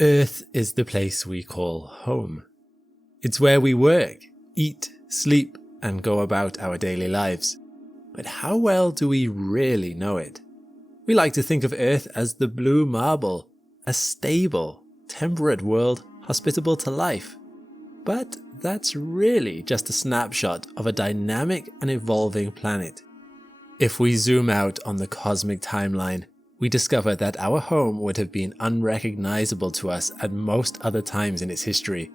Earth is the place we call home. It's where we work, eat, sleep, and go about our daily lives. But how well do we really know it? We like to think of Earth as the blue marble, a stable, temperate world hospitable to life. But that's really just a snapshot of a dynamic and evolving planet. If we zoom out on the cosmic timeline, we discover that our home would have been unrecognizable to us at most other times in its history.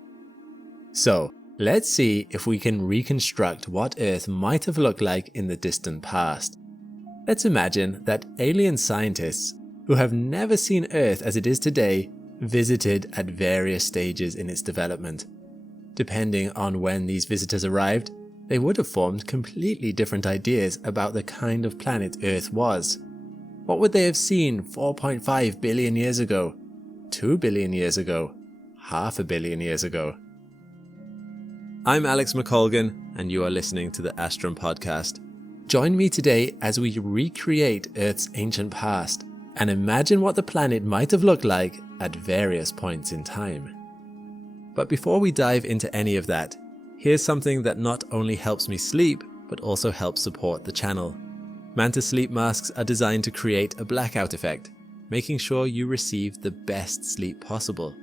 So, let's see if we can reconstruct what Earth might have looked like in the distant past. Let's imagine that alien scientists, who have never seen Earth as it is today, visited at various stages in its development. Depending on when these visitors arrived, they would have formed completely different ideas about the kind of planet Earth was. What would they have seen 4.5 billion years ago, 2 billion years ago, half a billion years ago? I'm Alex McColgan, and you are listening to the Astrum podcast. Join me today as we recreate Earth's ancient past and imagine what the planet might have looked like at various points in time. But before we dive into any of that, here's something that not only helps me sleep, but also helps support the channel. Manta sleep masks are designed to create a blackout effect, making sure you receive the best sleep possible.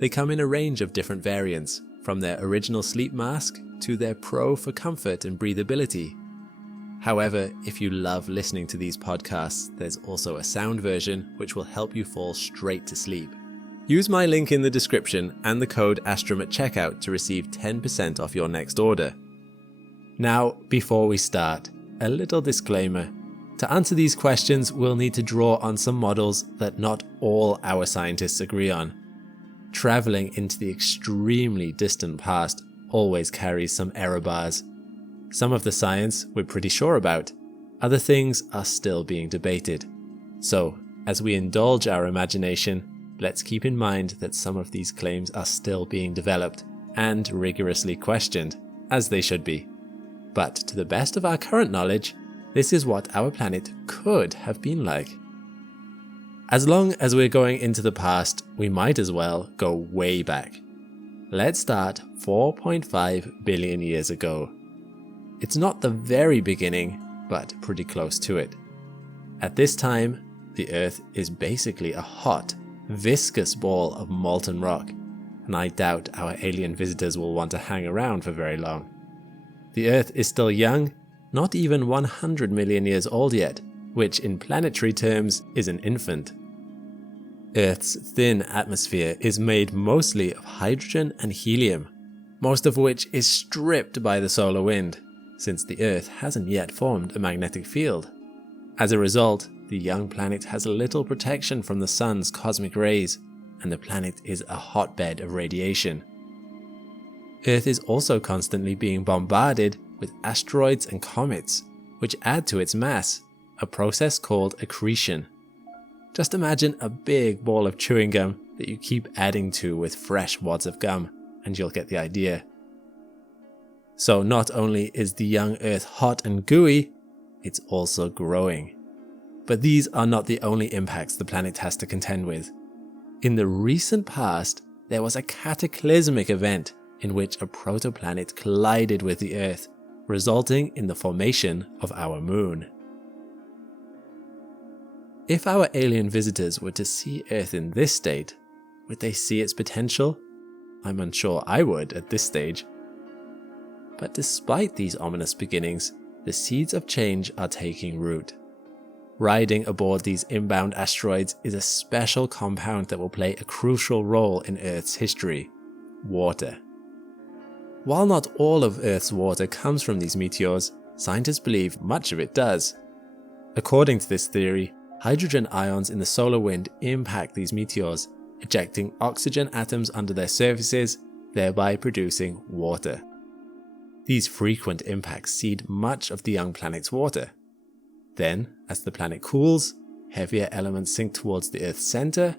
They come in a range of different variants, from their original sleep mask to their Pro for comfort and breathability. However, if you love listening to these podcasts, there's also a sound version which will help you fall straight to sleep. Use my link in the description and the code Astrum at checkout to receive 10% off your next order. Now, before we start, a little disclaimer. To answer these questions, we'll need to draw on some models that not all our scientists agree on. Traveling into the extremely distant past always carries some error bars. Some of the science we're pretty sure about, other things are still being debated. So, as we indulge our imagination, let's keep in mind that some of these claims are still being developed and rigorously questioned, as they should be. But to the best of our current knowledge, this is what our planet could have been like. As long as we're going into the past, we might as well go way back. Let's start 4.5 billion years ago. It's not the very beginning, but pretty close to it. At this time, the Earth is basically a hot, viscous ball of molten rock, and I doubt our alien visitors will want to hang around for very long. The Earth is still young, not even 100 million years old yet, which in planetary terms is an infant. Earth's thin atmosphere is made mostly of hydrogen and helium, most of which is stripped by the solar wind, since the Earth hasn't yet formed a magnetic field. As a result, the young planet has little protection from the sun's cosmic rays, and the planet is a hotbed of radiation. Earth is also constantly being bombarded with asteroids and comets, which add to its mass, a process called accretion. Just imagine a big ball of chewing gum that you keep adding to with fresh wads of gum, and you'll get the idea. So not only is the young Earth hot and gooey, it's also growing. But these are not the only impacts the planet has to contend with. In the recent past, there was a cataclysmic event in which a protoplanet collided with the Earth, resulting in the formation of our moon. If our alien visitors were to see Earth in this state, would they see its potential? I'm unsure I would at this stage. But despite these ominous beginnings, the seeds of change are taking root. Riding aboard these inbound asteroids is a special compound that will play a crucial role in Earth's history: water. While not all of Earth's water comes from these meteors, scientists believe much of it does. According to this theory, hydrogen ions in the solar wind impact these meteors, ejecting oxygen atoms under their surfaces, thereby producing water. These frequent impacts seed much of the young planet's water. Then, as the planet cools, heavier elements sink towards the Earth's center,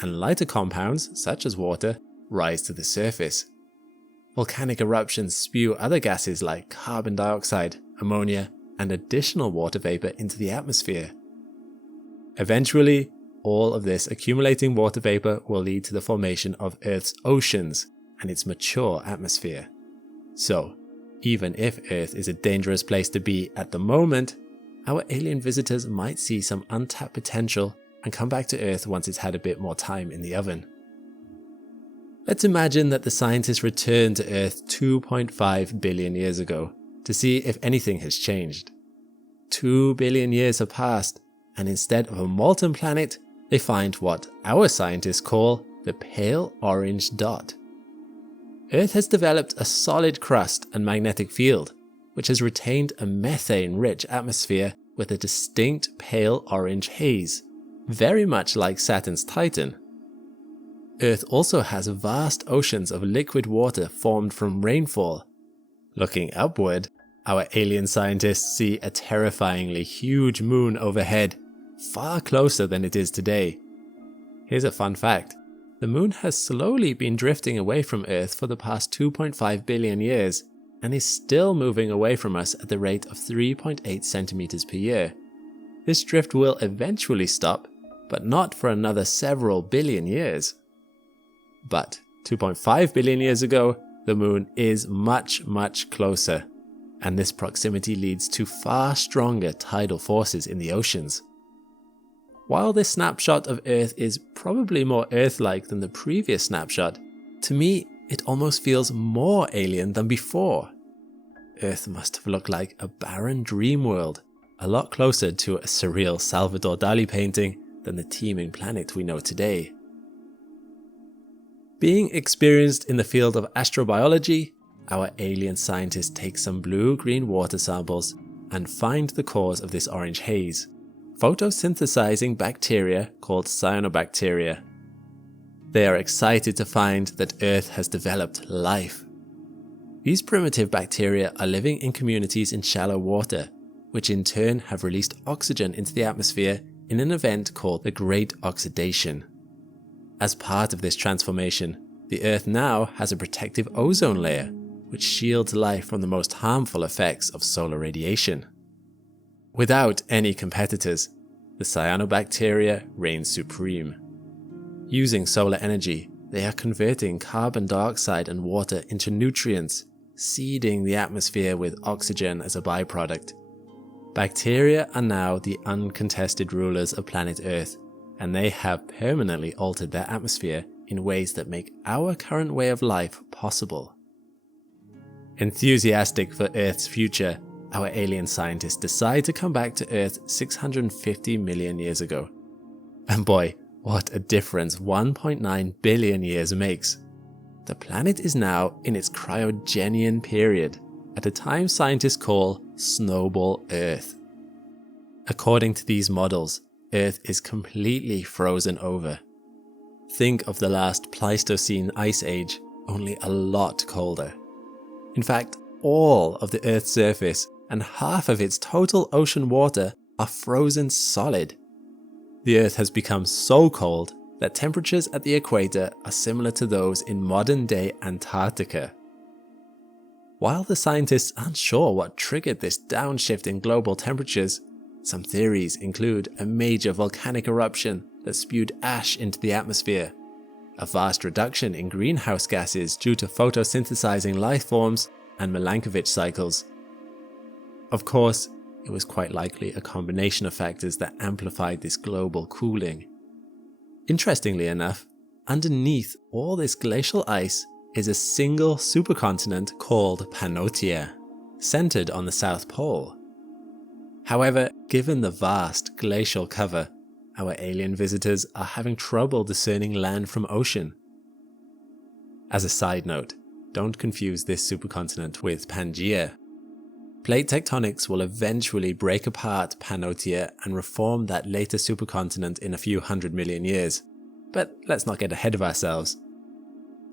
and lighter compounds, such as water, rise to the surface. Volcanic eruptions spew other gases like carbon dioxide, ammonia, and additional water vapor into the atmosphere. Eventually, all of this accumulating water vapor will lead to the formation of Earth's oceans and its mature atmosphere. So, even if Earth is a dangerous place to be at the moment, our alien visitors might see some untapped potential and come back to Earth once it's had a bit more time in the oven. Let's imagine that the scientists returned to Earth 2.5 billion years ago to see if anything has changed. 2 billion years have passed, and instead of a molten planet, they find what our scientists call the pale orange dot. Earth has developed a solid crust and magnetic field, which has retained a methane-rich atmosphere with a distinct pale orange haze, very much like Saturn's Titan. Earth also has vast oceans of liquid water formed from rainfall. Looking upward, our alien scientists see a terrifyingly huge moon overhead, far closer than it is today. Here's a fun fact. The moon has slowly been drifting away from Earth for the past 2.5 billion years and is still moving away from us at the rate of 3.8 centimeters per year. This drift will eventually stop, but not for another several billion years. But 2.5 billion years ago, the moon is much, much closer, and this proximity leads to far stronger tidal forces in the oceans. While this snapshot of Earth is probably more Earth-like than the previous snapshot, to me it almost feels more alien than before. Earth must have looked like a barren dream world, a lot closer to a surreal Salvador Dali painting than the teeming planet we know today. Being experienced in the field of astrobiology, our alien scientists take some blue-green water samples and find the cause of this orange haze, photosynthesizing bacteria called cyanobacteria. They are excited to find that Earth has developed life. These primitive bacteria are living in communities in shallow water, which in turn have released oxygen into the atmosphere in an event called the Great Oxidation. As part of this transformation, the Earth now has a protective ozone layer, which shields life from the most harmful effects of solar radiation. Without any competitors, the cyanobacteria reign supreme. Using solar energy, they are converting carbon dioxide and water into nutrients, seeding the atmosphere with oxygen as a byproduct. Bacteria are now the uncontested rulers of planet Earth, and they have permanently altered their atmosphere in ways that make our current way of life possible. Enthusiastic for Earth's future, our alien scientists decide to come back to Earth 650 million years ago. And boy, what a difference 1.9 billion years makes. The planet is now in its cryogenian period, at a time scientists call Snowball Earth. According to these models, Earth is completely frozen over. Think of the last Pleistocene ice age, only a lot colder. In fact, all of the Earth's surface and half of its total ocean water are frozen solid. The Earth has become so cold that temperatures at the equator are similar to those in modern-day Antarctica. While the scientists aren't sure what triggered this downshift in global temperatures, some theories include a major volcanic eruption that spewed ash into the atmosphere, a vast reduction in greenhouse gases due to photosynthesizing life forms, and Milankovitch cycles. Of course, it was quite likely a combination of factors that amplified this global cooling. Interestingly enough, underneath all this glacial ice is a single supercontinent called Pannotia, centered on the South Pole. However, given the vast glacial cover, our alien visitors are having trouble discerning land from ocean. As a side note, don't confuse this supercontinent with Pangaea. Plate tectonics will eventually break apart Pannotia and reform that later supercontinent in a few 100 million years. But let's not get ahead of ourselves.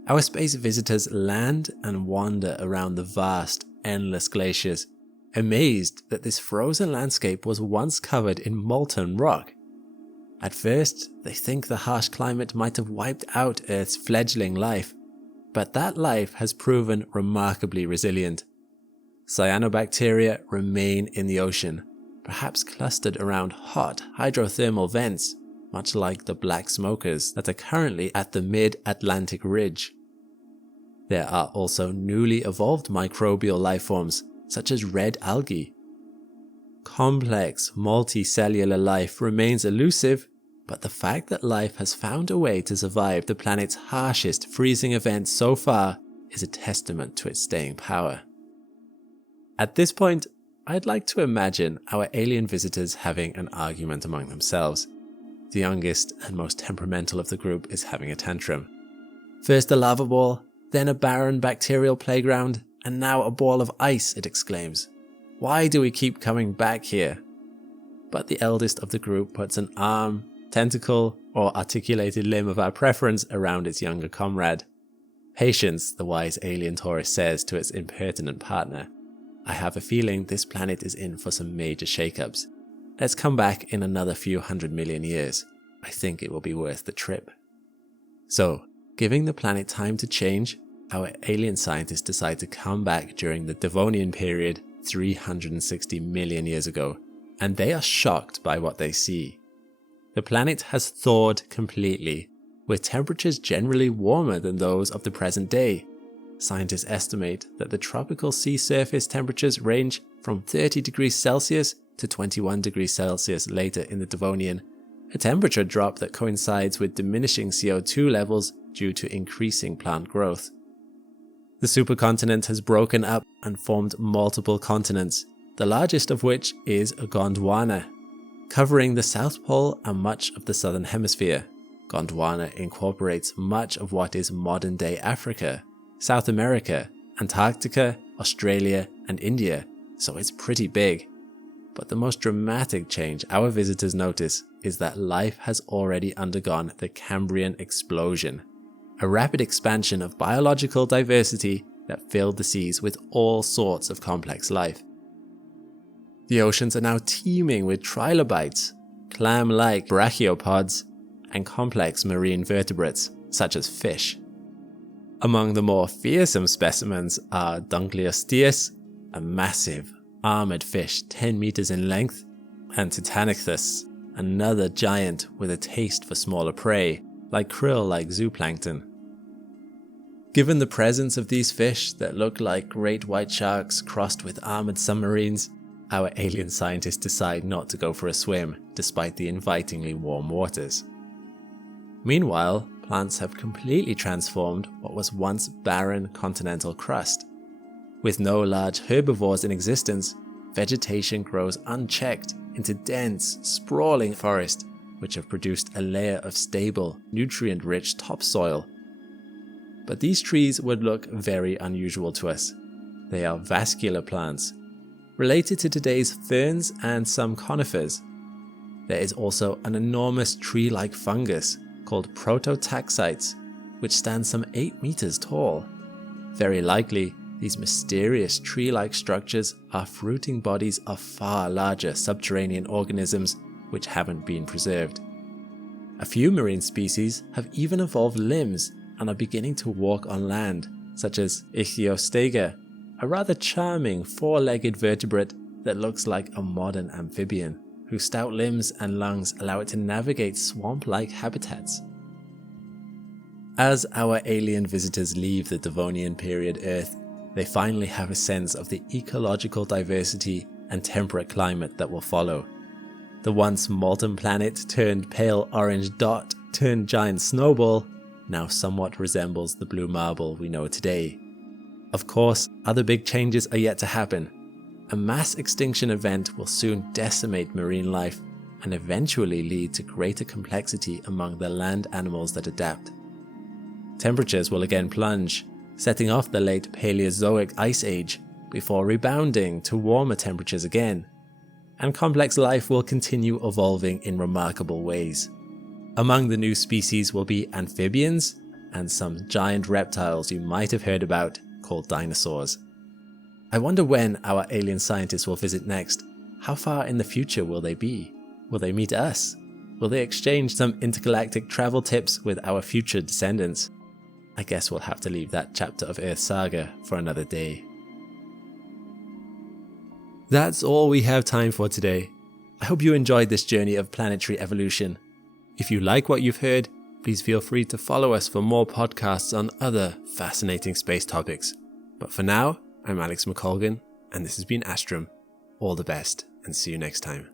Our space visitors land and wander around the vast, endless glaciers, amazed that this frozen landscape was once covered in molten rock. At first, they think the harsh climate might have wiped out Earth's fledgling life, but that life has proven remarkably resilient. Cyanobacteria remain in the ocean, perhaps clustered around hot hydrothermal vents, much like the black smokers that are currently at the mid-Atlantic ridge. There are also newly evolved microbial life forms, such as red algae. Complex, multicellular life remains elusive, but the fact that life has found a way to survive the planet's harshest freezing event so far is a testament to its staying power. At this point, I'd like to imagine our alien visitors having an argument among themselves. The youngest and most temperamental of the group is having a tantrum. First a lava ball, then a barren bacterial playground, and now a ball of ice, it exclaims. Why do we keep coming back here? But the eldest of the group puts an arm, tentacle, or articulated limb of our preference around its younger comrade. Patience, the wise alien tourist says to its impertinent partner. I have a feeling this planet is in for some major shakeups. Let's come back in another few 100 million years. I think it will be worth the trip. So, giving the planet time to change, our alien scientists decide to come back during the Devonian period 360 million years ago, and they are shocked by what they see. The planet has thawed completely, with temperatures generally warmer than those of the present day. Scientists estimate that the tropical sea surface temperatures range from 30 degrees Celsius to 21 degrees Celsius later in the Devonian, a temperature drop that coincides with diminishing CO2 levels due to increasing plant growth. The supercontinent has broken up and formed multiple continents, the largest of which is Gondwana, covering the South Pole and much of the Southern Hemisphere. Gondwana incorporates much of what is modern-day Africa, South America, Antarctica, Australia, and India, so it's pretty big. But the most dramatic change our visitors notice is that life has already undergone the Cambrian explosion, a rapid expansion of biological diversity that filled the seas with all sorts of complex life. The oceans are now teeming with trilobites, clam-like brachiopods, and complex marine vertebrates, such as fish. Among the more fearsome specimens are Dunkleosteus, a massive, armored fish 10 meters in length, and Titanichthys, another giant with a taste for smaller prey, like krill-like zooplankton. Given the presence of these fish that look like great white sharks crossed with armored submarines, our alien scientists decide not to go for a swim, despite the invitingly warm waters. Meanwhile, plants have completely transformed what was once barren continental crust. With no large herbivores in existence, vegetation grows unchecked into dense, sprawling forest, which have produced a layer of stable, nutrient-rich topsoil. But these trees would look very unusual to us. They are vascular plants, related to today's ferns and some conifers. There is also an enormous tree-like fungus called prototaxites, which stands some 8 meters tall. Very likely, these mysterious tree-like structures are fruiting bodies of far larger subterranean organisms which haven't been preserved. A few marine species have even evolved limbs and are beginning to walk on land, such as Ichthyostega, a rather charming four-legged vertebrate that looks like a modern amphibian, whose stout limbs and lungs allow it to navigate swamp-like habitats. As our alien visitors leave the Devonian period Earth, they finally have a sense of the ecological diversity and temperate climate that will follow. The once molten planet turned pale orange dot turned giant snowball now somewhat resembles the blue marble we know today. Of course, other big changes are yet to happen. A mass extinction event will soon decimate marine life and eventually lead to greater complexity among the land animals that adapt. Temperatures will again plunge, setting off the late Paleozoic Ice Age before rebounding to warmer temperatures again, and complex life will continue evolving in remarkable ways. Among the new species will be amphibians and some giant reptiles you might have heard about called dinosaurs. I wonder when our alien scientists will visit next. How far in the future will they be? Will they meet us? Will they exchange some intergalactic travel tips with our future descendants? I guess we'll have to leave that chapter of Earth Saga for another day. That's all we have time for today. I hope you enjoyed this journey of planetary evolution. If you like what you've heard, please feel free to follow us for more podcasts on other fascinating space topics. But for now, I'm Alex McColgan, and this has been Astrum. All the best, and see you next time.